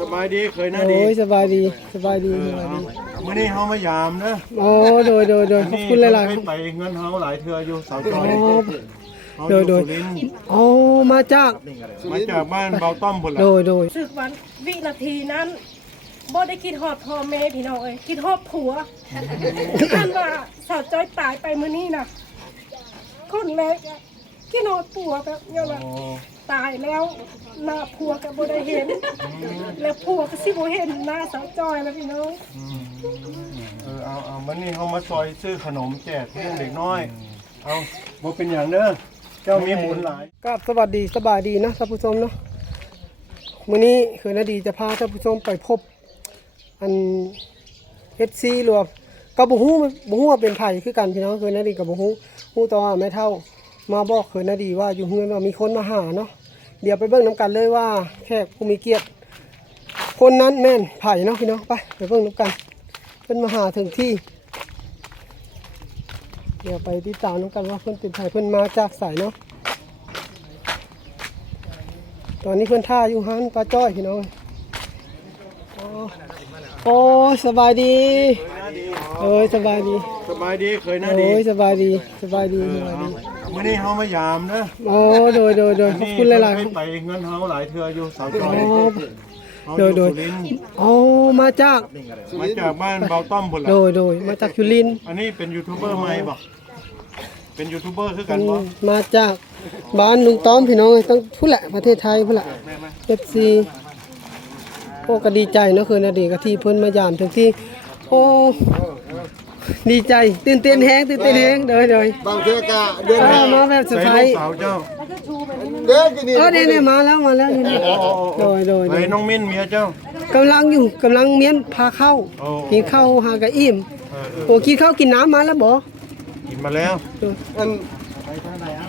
สบายดีเคยหน้าโอ้ดียสบายดีสบายดีสบายดีมื้อนี้เฮามายามนะโอ้โดยโดยโดยขอบคุณหลายๆคเรรับไปเงินเฮาหลายเทื่ออยู่สาวจอ๋ออยเฮาอโดยโดยสุรินทร์โอ้มาจากมาจากบ้านเบาต้อมพุ่นล่ะโดยโดยสึกวันวินาทีนั้นบ่ได้คิดฮอดพ่อแม่พี่น้องเอ้ยคิดฮอดผัวท่านว่าสาวจ้อยตายไปมื้อนี้น่ะคนแร กอะคิดฮอดผัวแบบเนี่ยว่าโอ้ตายแล้วหน้าผัวก็บ่ได้เห็น แล้วผัวก็สิบ่เห็นหน้าสาวจ้อยแล้วพี่น้องเออเอาเอามื้อนี้เฮามาซอยซื้อขนมแจกเพื่อนเด็กน้อย เอาบ่เป็นหยังเด้อเจ้ามีบุญหลายกับสวัสดีสบายดีนะท่านผู้ชมเนาะมื้อนี้คือนาดีจะพาท่านผู้ชมไปพบ อันเอซีรวมก็บ่ฮู้บ่ฮู้ว่าเป็นไผคือกันพี่น้องคือนาดีก็บ่ฮู้ฮู้แต่ว่าแม่เฒ่า มาบอกคือนาดีว่าอยู่เฮือนว่ามีคนมาหาเนาะเดี๋ยวไปเบิ่งนํกันเลยว่าแขกผู้มีเกียรติ คนนั้นแม่นไผเนาะพี่น้องไปไปเบิ่งนํกันเพิ่นมาหาถึงที่ เดี๋ยวไปติดตามนํกันว่าเพิ่นเป็นไผเพิ่นมาจากไสเนาะตอนนี้เพิ่นท่าอยู่หันปลาจ้อยพี่น้องโอ้โอ้สบายดี เอ้ยสบายดี สบายดีเคยหน้าดี โอ้ยสบายดี สบายดีสบายดี มื้อนี้เฮามายามนะโอ้โดยโดยโดยขอบคุณหลายๆครับไปเงินเฮาหลายเทื่ออยู่สาวจอ๋ออยเฮาอโดยยู่โดย สุรินทร์โอ้มาจาก มาจากบ้านเบาต้อมพุ่นล่ะโดยโดยมาจากจุลินทร์อันนี้เป็นยูทูบเบอร์ไหมบอกเป็นยูทูบเบอร์คืออืกันบ่มมาจากบ้านลุงต้อมพี่น้องเอ้ยต้องพูดแหละประเทศไทยพูดแหละเอฟซีโอ้ก็ดีใจเนาะคือนาดีกะที่เพิ่นมายามถึงที่ โอ้ ดีใจตื่นเต้นแฮงตื่นเต้นแฮงเดยเดยบางเทื่อกะเดือนเออมาแบบสุดใส่ท้ายลูกสาวเจ้าเดือนกี่นี่เออเนี่ยเนี่ยมาแล้วมาแล้วนี่นี่โดยโดยโดใส่ยน้องมิ้นเมียเจ้า กำลังอยู่กำลังเมียนพาเข้าโอ้ กินข้าวหากะอิ่มเออเออโอ้กินข้าวกินน้ำมาแล้วบ่กินมาแล้วอัน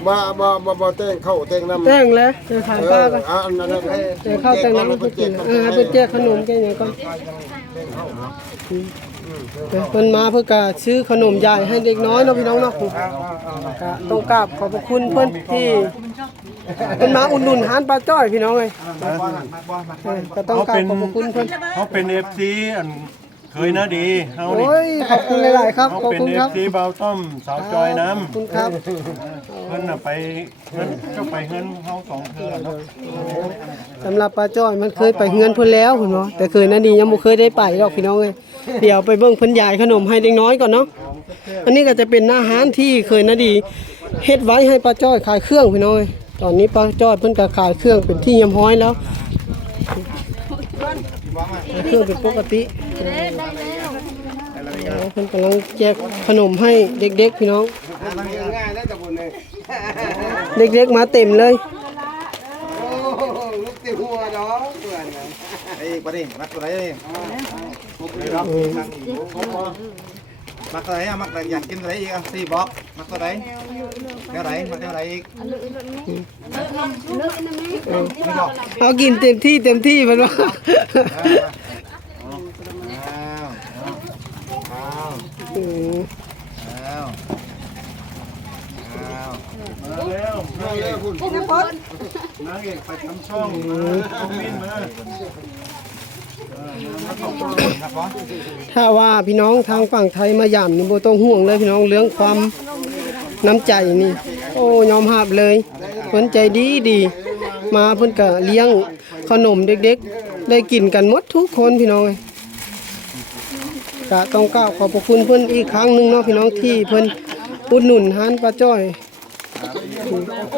บ่บ่บ่บ่เต้งเข้าเต้งน้ำแต่งแล้วเดี๋ยวถามเอป้าอก็อะอันนั้นให้เดี๋ยวข้าวแต่งน้ำให้เพิ่นกินเออให้เพิ่นแจกขนมแกหยังก็เดี๋ ยวเพิ่นมาเพิ่นก็ซื้อขนมใหญ่ให้เด็กน้อยเนาะพี่น้องเนาะก็ต้องกราบขอบพระคุณเพิ่นที่เพิ่นมาอุดหนุนร้านปลาจ้อยพี่น้องเอ้ยเออก็ต้องกราบขอบพระคุณเพิ่นเขาเป็นเอฟซีอันเคยหน้าดีเฮานี่โอ้ยขอบคุณหลายๆครับเขาขอบเป็นคุณเอครัฟบซีเบาต้อมสาวจอยน้ขอบคุณครับำเพิ่นน่ะไปเพิ่นก็ไปเงินเฮาสองเทื่อเนาะสำหรับปลาจ้อยมันเคยไปเฮือนเพิ่นแล้วเพิ่นว่าแต่เคยนั้นดียังบ่เคยได้ไปดอกพี่น้องเอ้ย เดี๋ยวไปเบิ่งเพิ่นยายขนมให้เด็กน้อยก่อนเนาะอันนี้ก็จะเป็นอาหารที่เคยนะดีเฮ็ดไว้ให้ปลาจ้อยขายเครื่องพี่น้องเอ้ยตอนนี้ปลาจ้อยเพิ่นก็ขายเครื่องเป็นที่เรียบร้อยแล้วขายเครื่องเป็นปกติอ๋อเพิ่นกำลังแจกขนมให้เด็กๆพี่น้องง่ายแล้วแต่บุญเลยเด็กๆมาเต็มเลยโอ้ลูกติหัวดอกเพื่อนไอ้ปะนี่มักอะไรนี่มักอะไรอะมักอะไรอยากกินอะไรอีกอะสี่บอกมักอะไรแนวไหนมักแนวไหนอีกเอากินเต็มที่เต็มที่เพิ่นว่าอ้าวอ้าวอ้าวอ้าวมาแล้วนางเอกนางเอกไปทำช่องน้องมิ้นมา ถ้าว่าพี่น้องทางฝั่งไทยมาย่ำนี่โบต้องห่วงเลยพี่น้องเรื่องความน้ำใจนี่ โอ้ยอมรับเลยเพิ่นใจดีดี มาเพิ่นก็เลี้ยงขนมเด็กๆ ได้กินกันหมดทุกคนพี่น้องก็ต้องกล่าวขอบพระคุณเพิ่นอีกครั้งหนึ่งเนาะพี่น้องที่เพิ่นอุดหนุนร้านป้าจ้อย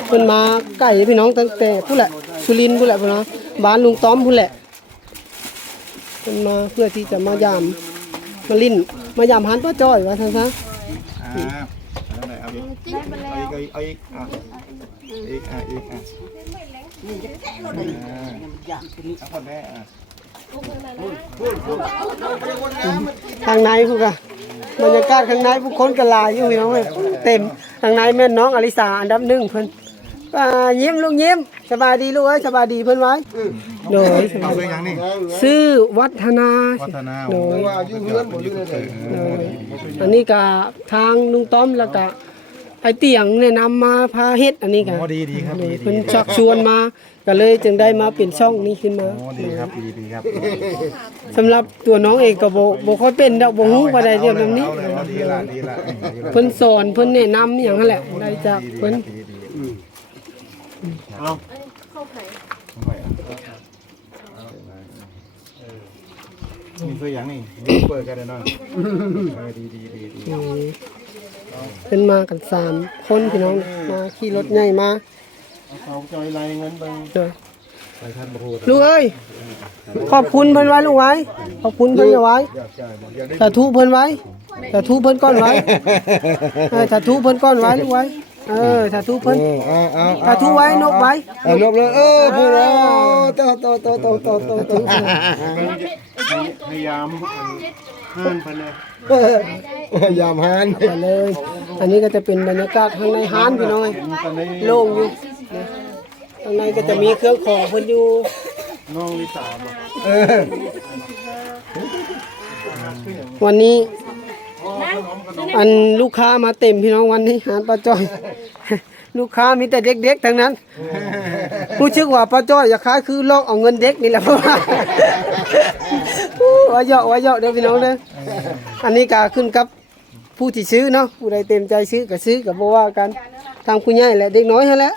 เพิ่นมาไก่พี่น้องตั้งแต่ผู้แหละสุรินทร์ผู้แหละพี่น้องบ้านลุงต้อมผู้แหละ เพิ่นมาเพื่อที่จะมายามมาลิ้นมายามหันป้าจ้อยว่าท่านซะอ่าแล้วไหนเอาอีกเอาอีกเอาอีกอะอีกอะอีกอะอ่าคนแรกอะทางในพวกอะบรรยากาศข้างในผู้คนกหลายอยู่พี่น้องเต็มทางในแม่นน้องอลิสาอันดับหนึ่งเพิ่น อ่ายิ้มลูกยิ้มสบายดีลูกเอ้ยสบายดีเพิ่นไว้โดยสบาเอายเรื่องยังนี่ชื่อวัฒนาวัฒนาโดยว่าอยู่เพื่อนหมดเลยโดยอันนี้ก็ทางลุงต้อมแล้วก็ไอเตียงแนะนำมาพาเฮ็ดอันนี้กันโอ้ดีดีครับดีดีเพิ่นชักชวนมาก็เลยจึงได้มาเป็นช่องนี้ขึ้นมา โอ้ดีครับดีดีครับสำหรับตัวน้องเองก็บ่บ่ค่อยเป็นดอกบ่ฮู้ว่าได้เรื่องแบบนี้ เอาเลยเอาดีละดีละดีละเพิ่นสอนเพิ่นแนะนำอหย่างนั้นแหละได้จากเพิ่นดีดี เอามีตัวอย่างนี่เปิดกันเลยเนาะเออดีดีดีดีอืมเพิ่นมากันสามคนพี่น้องมาขี่รถใหญ่มาเอาเขาจอยไรเงินเบิ่งเด้อไปท่านบรูลูกเอ้ยขอบคุณเพิ่นไว้ลูกไว้ขอบคุณเพิ่นเอาไว้อยากจ่ายอยากได้สาธุเพิ่นไว้สาธุเพิ่นก้อนไว้เออสาธุเพิ่นก้อนไว้ลูกไว้ เออสาธุเพิ่นเอาเอาสาธุไว้นกไว้ เอานบเลยเออพูดแล้วโตโตโตโตโตโตโตเบิ่งจะพยายามเพิ่นเพิ่นเลยยามหานไปเลย อันนี้ก็จะเป็นบรรยากาศข้างในห้านพี่น้องเอ้ยตอนนี้โล่งอยู่นะข้างในก็จะมีเครื่องของเพิ่นอยู่น้องลิสาบอกวันนี้ อันลูกค้ามาเต็มพี่น้องวันนี้หาป้าจ้อย ลูกค้ามีแต่เด็กๆทั้งนั้นผู้ชึกว่าป้าจ้อยอย่าขายคือลอกเอาเงินเด็กนี่แหละเพราะว่าอู้ว่าเหยาะว่าเหยาะเด้อพี่น้องเด้ออันนี้ก็ขึ้นกับผู้ที่ซื้อเนาะผู้ใดเต็มใจซื้อก็ซื้อก็บ่ว่ากันทางผู้ใหญ่แหละเด็กน้อยหั่นแหละ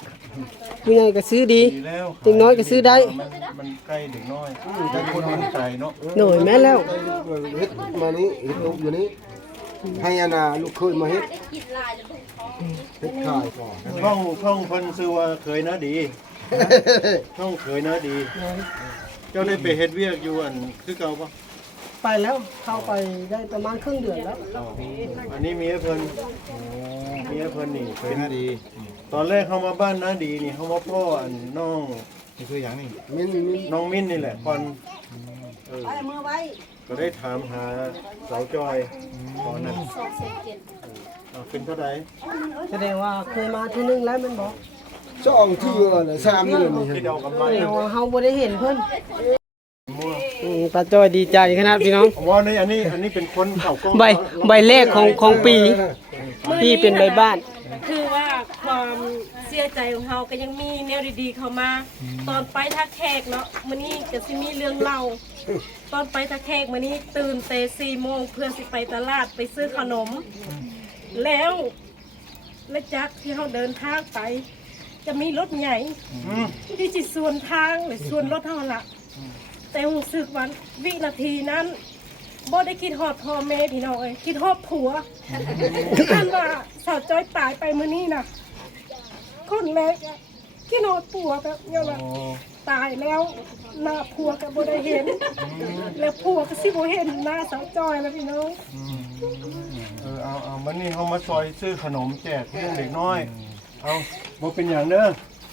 ผู้ใหญ่ก็ซื้อดีดีแล้วเด็กน้อยก็ซื้อได้มันมันใกล้เด็กน้อยแต่คนมันใจเนาะหน่อยแม่แล้วเฮ็ดมานี่เฮ็ดลูกอยู่นี่ ให้อาณาลูกเคยมาเฮ็ดเฮ็ดขายก่อน ช่องช่องเพิ่นซื้อว่าเคยนะดี ช่องเคยนะดี เจ้าได้ไปเฮ็ดเวียกอยู่อันคือเก่าปะไปแล้วเข้าไปได้ประมาณครึ่งเดือนแล้ว อันนี้เมียเพิ่นเมียเพิ่นนี่เคยเป็นดีตอนแรกเขามาบ้านนะดีนี่เขามาพ่ออันน้องมีตัวอย่างนี่มินมินน้องมิ้นนี่แหละก่อนเออ ก็ได้ถามหาสาวจอยตอนนั้นเอาเป็นเท่าไหร่แสดงว่าเคยมาที่นึงแล้วแมันบอกสองเทื่อน่ะสามเดือนนี่ที่เดากำไรแต่ว่าเฮาบ่ได้เห็นเพิ่นอืมป้าจ้อยดีใจขนาดพี่น้องว่าในอันนี้อันนี้เป็นคนเข่ากล้องใบใบแรกของของปีที่เป็นใบบ้าน คือว่าความเสียใจของเราก็ยังมีแนวดีๆเข้ามา ตอนไปทักแขกเนาะมื้อนี้ก็สิมีเรื่องเล่า ตอนไปทักแขกมื้อนี้ตื่นแต่สี่โมงเพื่อสิไปตลาดไปซื้อขนม แล้วและจักที่เราเดินทางไป จะมีรถใหญ่อืมที่จิส่วนทางหรือส่วนรถเท่าละแต่รู้สึกวันวินาทีนั้นบ่ได้คิดฮอดพ่อแม่พี่น้องเอ้ยคิดฮอดผัวท่านว่าสาวจ้อยตายไปมื้อนี้น่ะคนแรก อะคิดฮอดผัวแบบเนี่ยว่าโอ้ตายแล้วหน้าผัวก็บ่ได้เห็น แล้วผัวก็สิบ่เห็นหน้าสาวจ้อยแล้วพี่น้องเออเอาเอามันนี่เขามาซอยซื้อขนมแจกเพื่อนเด็กน้อย เอาบ่เป็นอย่างเด้อ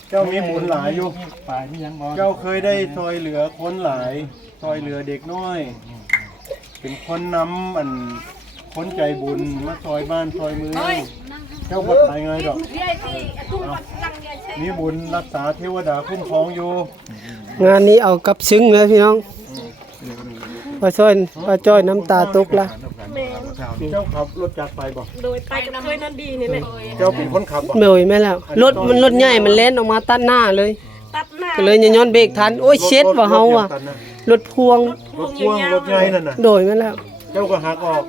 เจ้ามีบุญหลายอยู่ปลายนี่ยังบ่เจ้าเคยได้ซอยเหลือคนหลายซอยเหลือเด็กน้อย เป็นคนนำอันคนใจบุญมาซอยบ้านซอยเมืองเจ้าบ่ตายไงดอกมีบุญรักษาเทวดาคุ้มครองอยู่ งานนี้เอากับซึ้งเลยพี่น้องป้าจ้อยป้าจ้อยน้ำตาตกละแม่เจ้าขับรถจักรไปบ่โดยไปกับเคยนั่นดีนี่แหละเจ้าเป็นคนขับบ่เมยแม่แล้วรถมันรถใหญ่มันเล่นออกมาตัดหน้าเลยตัดหน้าก็เลยอย่าย้อนเบรกทันโอ้ยเช็ดว่าเฮาอะรถพวงรถพ่วงรถใหญ่นั่นน่ะโดยแม่แล้ว เจ้าก็หักออก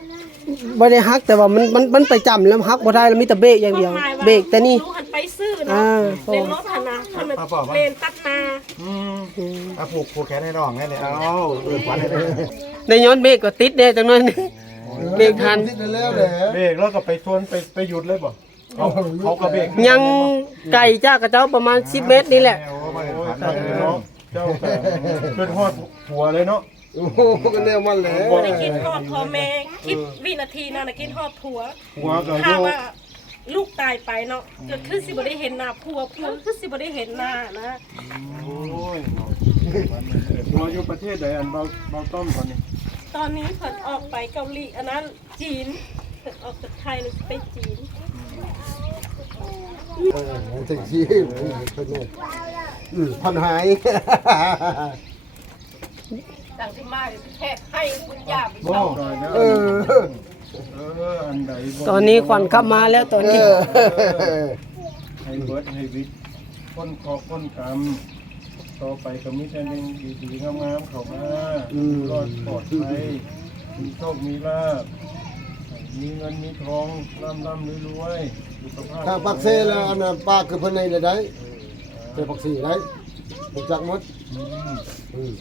บ่ได้ฮักแต่ว่ามันมันมันไปจำแล้วฮักบ่ได้แล้วมีแต่เบรกอย่างเดียว เบรกแต่นี่รู้หันไปซื้ออ่าเนาะพอเล่นรถหันนะให้มันเลนตัดหนาอืมอะผูกผูกแขนให้น้องให้เลยเอาเออควันให้เลยได้ย้อนเบรกก็ติดแน่จังนั้น เบรกทันคิดได้แล้วแหละเบรกแล้วก็ไปชวนไปไปหยุดเลยบ่เขาเขาก็เบรกยังไก่จ้ากระเจ้าประมาณ10เมตรนี่แหละ โอ้ไม่โอ้ยผ่านตายเนาะเจ้าก็เป็นฮอดผัวเลยเนาะโอ้โหก็แนวมันแหละบ่ได้คิดฮอดพ่อแม่ คิดวินาทีนั้นนะคิดฮอดผัวผัวก็อถ้ายู่ว่าลูกตายไปเนาะก็คือสิบ่ได้เห็นหน้าผัวผัวคือสิบ่ได้เห็นหน้านะโอ้ยเนาะผัวอยู่ประเทศใดอันเบาเบาต้อมตอนนี้ตอนนี้เพิ่นออกไปเกาหลีอันนั้นจีนเพิ่นออกจากไทยแล้วไปจีน เออถึงชีพเพิ่นเนี่ยอืมพันหาย ต่างที่มาแทบให้คุณยาไปบ่เอเอออเอออันใดบ่ตอนนี้ขวัญกลับมาแล้วตอนเอนี้อให้เบิดให้วิทย์คนขอคนกรรมต่อไปก็มีแต่เรื่องดีๆงามๆเข้ามาอืม รอดปลอดภัยมีโชคมีลาภมีเงินมีทองร่ำร่ำรวยๆสุขภาพถ้าปักเซแล้วอันนั้นป้าคือเพิ่นในเลยได้แต่ปักสีได้ รู้จักหมดอืมอืม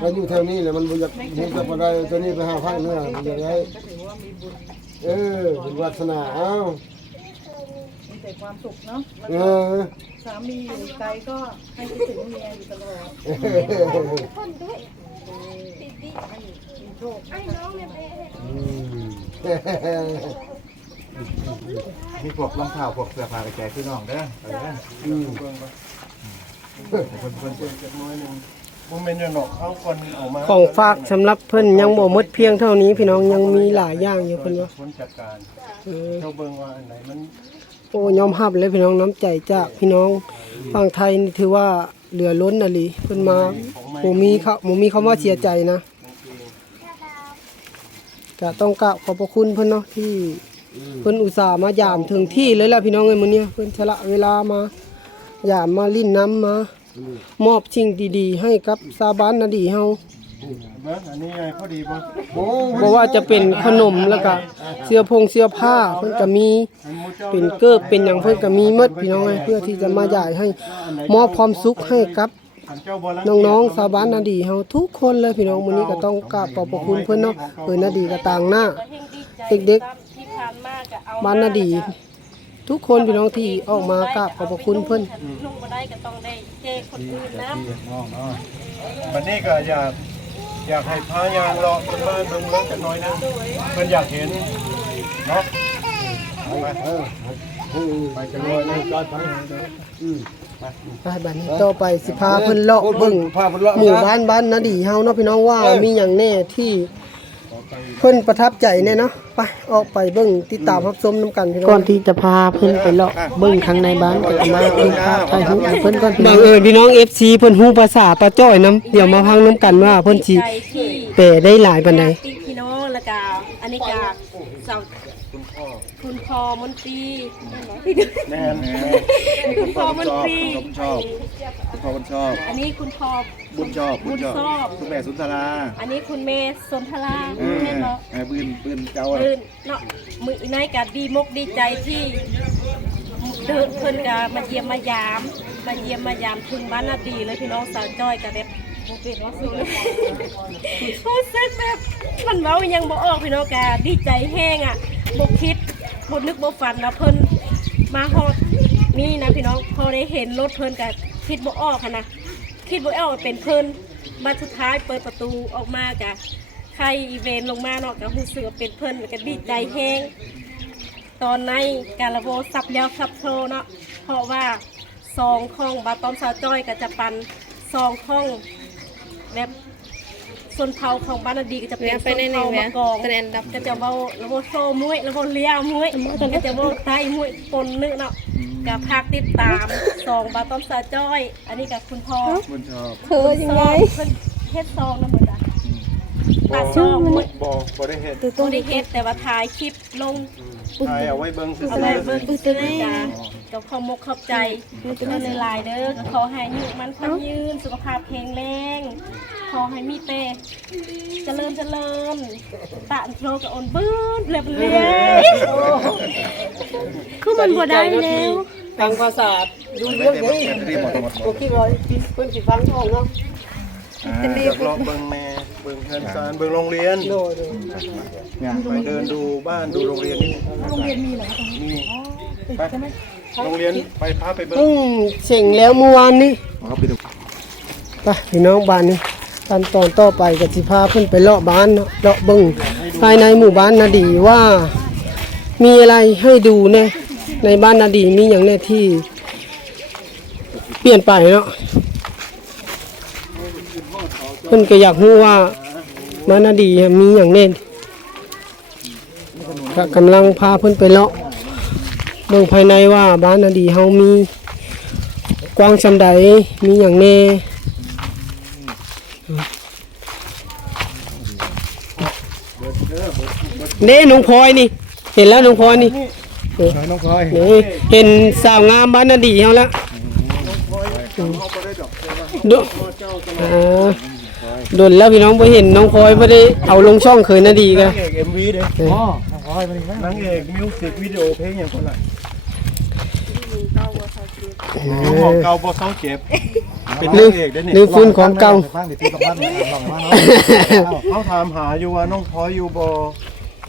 แล้วอยู่แถวนี้แหละมันบ่อยากบ่อยากบ่ได้ตัวนี้ไปหาพังเนื้อบ่อยากได้เออเป็นวาสนาเอ้ามีแต่ความสุขเนาะเออสามีอยู่ไกลก็ให้คิดถึงเมียอยู่ตลอดมีโชคอืมมีพวกรองเท้าพวกเสื้อผ้าไปแจกพี่น้องเด้อไปเด้ออืมเบิ่งก่อน เพิ่นเพิ่นเพิ่นจักหน้อยหนึงบ่แม่นจังดอกเอาคนเอามาของฝากสำหรับเพิ่นยังบ่หมดเพียงเท่านี้ พี่น้องยังมีหลายอย่างอยู่เพิ่นว่าคนจัดการเออเจ้าเบิ่งว่าอันไหนมันโอ้ยอมรับเลยพี่น้องน้ำใจจากพี่น้องฝั่งไทยนี่ถือว่าเหลือล้นน่ะลิเพิ่นมาบ่มีเขาบ่มีคำว่าเสียใจนะก็ต้องกราบขอบพระคุณเพิ่นเนาะที่เพิ่นอุตส่าห์มายามถึงที่เลยล่ะพี่น้องเอ้ยมื้อนี้เพิ่นสละเวลามา ยามมาลิ้นน้ำมา มอบสิ่งดีๆ ให้กับชาวบ้านนาดีเฮาเบิ่งอันนี้ไงพอดีบ่โอ้บ่ว่าจะเป็นขนมแล้วก็เสื้อพงเสื้อผ้าเพิ่นก็มีอันหมู่จ้าเป็นเกิบเป็นหยังเพิ่นก็มีหมดพี่น้องเอ้ยเพื่อที่จะมาจ่ายให้มอบความสุขให้กับอันเจ้าบ่รักน้องๆชาวบ้านนาดีเฮาทุกคนเลยพี่น้องมื้อนี้ก็ต้องกราบขอบพระคุณเพิ่นเนาะเพิ่นนาดีก็ต่างหน้าเด็กที่ผ่านมาก็เอาๆบ้านนาดี ทุกคนพี่น้องที่ออกมากราบขอบพระคุณเพิ่นลุงบ่ได้ก็ต้องได้เจคนอื่นนะน้องเนาะวันนี้ก็อยากอยากให้พายางรอเพิ่นบ้านเบิ่งเล็กน้อยหนึงเพิ่นอยากเห็นเนาะเอาไปเออเออไปกันเลยนะจอดไปอืม ไปบัดนี้ต่อไปสิพาเพิ่นเลาะเบิ่งพาเพิ่นเลาะ หมู่บ้านบ้านนาดีเฮาเนาะพี่น้องว่ามีหยังแน่ที่ เพิ่นประทับใจแน่เนาะไปออกไปเบิ่งติดตามรับชมนํกันพี่น้องก่อนที่จะพาเพิ่นไปเลาะเบิ่งข้างในบ้านก็มาดูภาพถ่ายรูปให้เพิ่นก่อนบังเอิญพี่น้อง FC เพิ่นฮู้ภาษาป้าจ้อยนํเดี๋ยวมาฟังนํกันว่าเพิ่นสิใจที่แปลได้หลายปานใด พี่พี่น้องแล้วก็อันนี้ก็สาว คุณพ่อมนตรีแม่นคุณพ่อมนตรีผมชอบคุณพ่อบุญชอบ อันนี้คุณพ่อ บุญชอบบุญชอบบุญชอบ คุณแม่สุนทราอันนี้คุณเมย์สนทราเออแม่นเนาะไอ้ปืนปืนเจ้าอะเดินเนาะมือในกับดีมกดีใจที่เดินเพิ่นกะมาเยี่ยมมายาม มาเยี่ยมมายามถึงบ้านนาดีเลยพี่น้องสาวจ้อยกับแบบบ่เป็นว่าสุดเลยรู้สึกแบบมันเว้ายังบ่ออกพี่น้องกะดีใจแห้งอะบ่คิด บ่นึกบ่ฝันนะเพิ่นมาฮอดนี่นะพี่น้องพอได้เห็นรถเพิ่นกะคิดบ่ออกค่ะนะคิดบ่ออกว่าเป็นเพิ่นมาสุดท้ายเปิดประตูออกมากะใครอีเวนลงมาเนาะก็รู้สึกว่าเป็นเพิ่นแล้วก็ดีใจแฮงตอนในการโบสับแล้วสับโชเนาะเพราะว่าซองข้องบาตอมสาวจ้อยก็จะปันซองข้องแบบ ส่วนเผาของบ้านนาดีก็จะเป็นส่วนเผามากองก็จะเว้าระโบโซมวยระโบเลี้ยมวยก็จะเว้าไตมวยปนนึกเนาะก็พักติดตามซองบาตอมสาวจ้อย อันนี้กับคุณพ่อบุญชอบเธอยังไงเพิ่นเฮ็ดซองนะเหมือนกันตัดซองหมดบ่บ่ได้เห็นตัวได้เฮ็ดแต่ว่าถ่ายคลิปลงถ่ายเอาไว้เบิ่งซื่อเอาไว้เบิ่งซื่อๆจ้าก็ขอมกขอบใจเพิ่นหลายๆเด้อก็ขอให้อายุมันคนยืนสุขภาพแข็งแรง ขอให้มีแต่เจริญเจริญตะโลกับอ่อนบื้นเรียบเรียบคือมันบ่ได้แล้วทางภาษาดูเรื่องนี้รีบหมดหมดหมบ่ดคิดว่าเพิ่นสิฟังออกเนาะอยากลองเบิ่งแม่เบิ่งเพื่อนสารเบิ่งโรงเรียนโดยโดยเนี่ยไปเดินดูบ้านดูโรงเรียนนี่โรงเรียนมีเหรอมีไปโรงเรียนไปพาไปเบิ่งเพิ่งเสร็งแล้วเมื่อวานนี้เอาไปดูไปพี่น้องบ้านนี้ ขั้นตอนต่อไปก็สิพาเพิ่นไปเลาะบ้านเนาะเลาะเบิ่งภายในหมู่บ้านนาดีว่า มีอะไรให้ดูแน่ในบ้านนาดีมีอย่างแน่ที่ เปลี่ยนไปเนาะเพิ่นก็อยากรู้ว่าบ้านนาดีมีอย่างแน่ก็กำลังพาเพิ่นไปเลาะเบิ่งภายในว่าบ้านนาดีเฮามีกว้างชำใดมีอย่างแน่ เด้อเบิด เบิดเน่น้องพลอยนี่ เห็นแล้วน้องพลอยนี่น้องพลอยนี่เห็นสาวงามบ้านนาดีเฮาแล้วคอยเขาบ่ได้ดอกแต่ว่าดูพ่อเจ้าตลอดอ่าโดนแล้วพี่น้องบ่เห็นน้องพลอยบ่ได้เอาลงช่องเคยนาดีกันนางเอก MV เด้อ๋อน้องพลอยมาดิแม่นางเอกมิวสิกวิดีโอเพลงหยังคนละอยู่หมองเก่าบ่เซาเจ็บเป็นลืนามงเอกเด้อนี่ลืมฟื้นของเก่าฟังดิที่ตรงนั้นลองมาเนาะเขาถามหาอยู่ว่าน้องพลอยอยู่บ่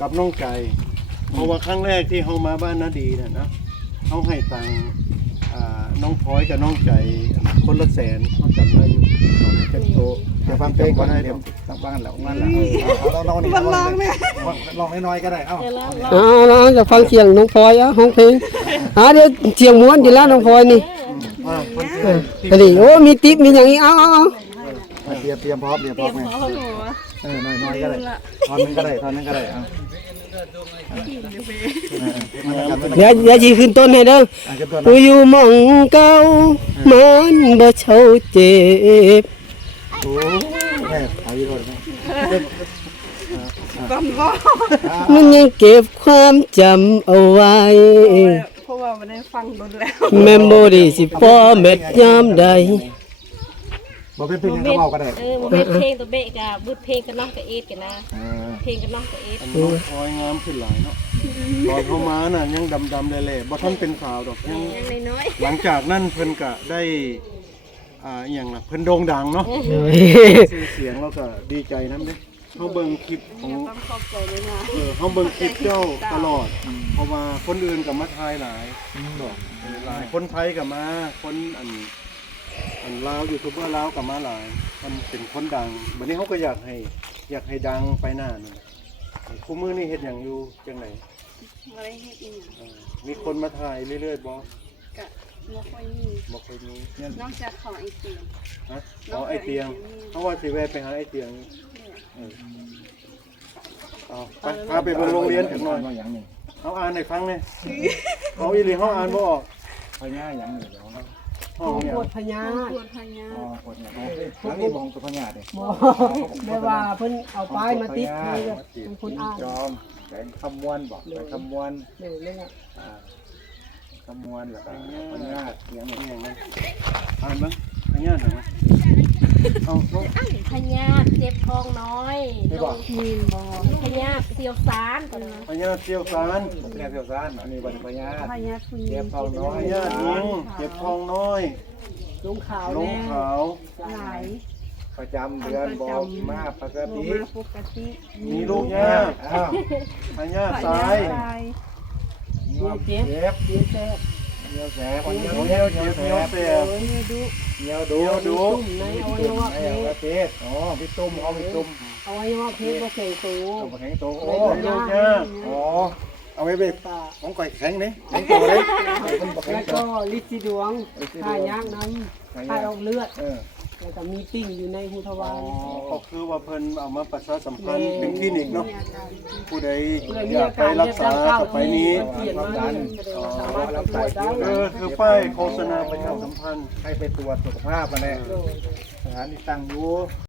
กับน้องไก่เพราะว่าครั้งแรกที่เฮามาบ้านนาดีน่ะนะเฮาให้ตังค์อ่าน้องพลอยกับน้องไก่คนละแสนเขาจำได้อยู่ตอนนี้เป็นโตเดี๋ยวฟังเพลงก่อนนะเดี๋ยวตั้งบ้านแล้วงานแล้วเอาลองนี่ลองนี่ลองน้อยๆก็ได้เอ้าอ๋อจะฟังเสียงน้องพลอยอะห้องเพลงอ่าเดี๋ยวเสียงม้วนอยู่แล้วน้องพลอยนี่อ่าคนที่พอดีโอ้มีติ๊บมีอย่างนี้เอาเอาเอาเตรียมเตรียมพร้อมเตรียมพร้อมไงเออน้อยๆก็ได้ทอนนึงก็ได้ทอนนึงก็ได้เอ้า เดี๋ยวเดี๋ยวจีขึ้นต้นให้เด้อกูอยู่มองเก่ามันบ่เช่าเจ็บโอ้แม่เอาอยู่ด้วยมันยังเก็บความจำเอาไว้ เพราะว่ามันได้ฟังโดนแล้ว เมมโมรีสิพ่อเม็ดยามใด บอกเป็นเพลงเขาเมาก็ได้เออมันเป็นเพลงตัวเบะกับบุดเพลงกับน้องกับเอดกันนะ เออเพลงกับน้องกับเอดน้องพลอยงามขึ้นหลายเนาะตอนเข้ามาน่ะยังดำๆแหล่ๆบ่ทันเป็นข่าวดอกยัง ยังน้อยหลังจากนั้นเพิ่นก็ได้ อ่าอหย่างล่ะเพิ่นโด่งดังเนาะชื่อเสียงเราก็ดีใจนำเด้เฮาเบิ่งคลิปของต้องขอบใจเลยนะเออเฮาเบิ่งคลิปเจ้าตลอด เพราะว่าคนอื่นก็มาถ่ายหลายดอกหลายคนไทยก็มา คนอัน อันลาวยูทูบเบอร์ลาวก็มาหลาย มันเป็นคนดังบัดนี้เฮาก็อยากให้ อยากให้ดังไปหน้านั่นแหละคู่มือนี่เฮ็ดหยังอยู่จังไดมาได้เฮ็ดอีหยังเออมีคนมาถ่ายเรื่อยๆบ่กะบ่ค่อยมีบ่เคยมีนอกจากของไอเตียงฮะเอาไอเตียงเพราะว่าสิแวะไปหาไอเตียงเออเอาไปพาไปเบิ่งโรงเรียนกันหน่อยว่าอย่างหนึ่งเอาอ่านให้ฟังหน่อยเอาอีหลีเฮาอ่านบ่ออกพญาอย่างหนึ่งเดี๋ยว ห้องเนี่ยปวดพญาปวดพญาอ๋อคนเนี่ยหลังนี้มองตัวพญาดิบ่ได้ว่าเพิ่นเอาป้ายมาติดให้เลยเป็นคนอ่านจอมแสงคำมวนบอกแสงคำมวนเดี๋ยวเลยอะอ่าคำมวนแล้วก็พญาเสียงนี่อย่างนั้นอ่านเบิ่งอันนี้หน่อยมั้ย เอาน้องพญาเจ็บท้องน้อยนี่บ่มีนบ่พญาเสียวสารก่อนนะอันนี้เจียวสารพญาเสียวซ่านอันนี้วันพญาพญาคุยเจ็บท้องน้ออัยนนี้ยิงเจ็บท้องน้อยลงขาวลงแน่ขาวหลายประจำเดือนบอกมาปกบ่ติ มาปกติมีลูกยากอ้าวอันนี้สายตายเจ็บเจ็บ เดี๋ยวแซ่บเงี้ยวแสบเหนีเงี้ยวเหนีเงี้ยวเหแสนียวบเปียกเงี้ยวดูเดี๋ยวดูตุ่มในอวัยวะเพศประเทศอ๋อพี่ตุ้มเอาพี่ตุ้มอวัยวะเพศมาแข็งตัวตุ้มแข็งโตโอ้ลูกยาอ๋อเอาไว้เบ็ดของก่อยแข็งนี่แข็งตัวเลยมันบอกแล้วก็ลิซีดวงถ่ายยากน้ำถ่ายออกเลือด แล้วก็มีติ่งอยู่ในหูทวารก็คือว่าเพิ่นเอามาประชาสัมพันธ์เป็นคลินิกเนาะผู้ใดเพื่ออมียาอากไปการรัเรีกยบษาร่างเก้าก็ไปที่นี้เปลี่ยนมาเนี่ยสามารถประกวดได้เออคือป้ายโฆษณาประชาสัมพันธ์ให้ไปตรวจสุขภาพมาแน่สถานีตั้งอยู่